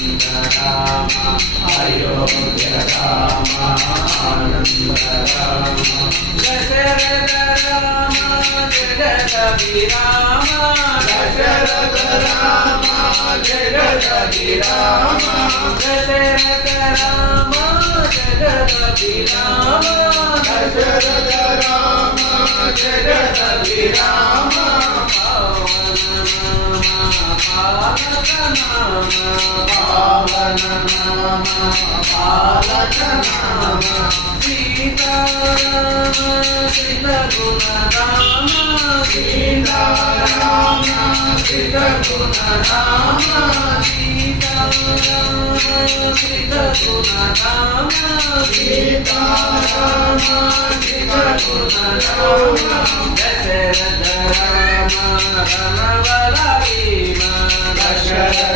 राम अयोध्या राम आनंद राम दशरथ राम जगत विराम दशरथ राम जगत विराम दशरथ राम जगत विराम दशरथ राम जगत विराम पालक नाम पावन नाम पालक नाम सीताराम श्रीत गुण राम सीताराम श्रीत गुण राम सीताराम श्रीत गुण राम सीताराम श्रीत गुण राम दशरथ राम रणवल भीम दशरथ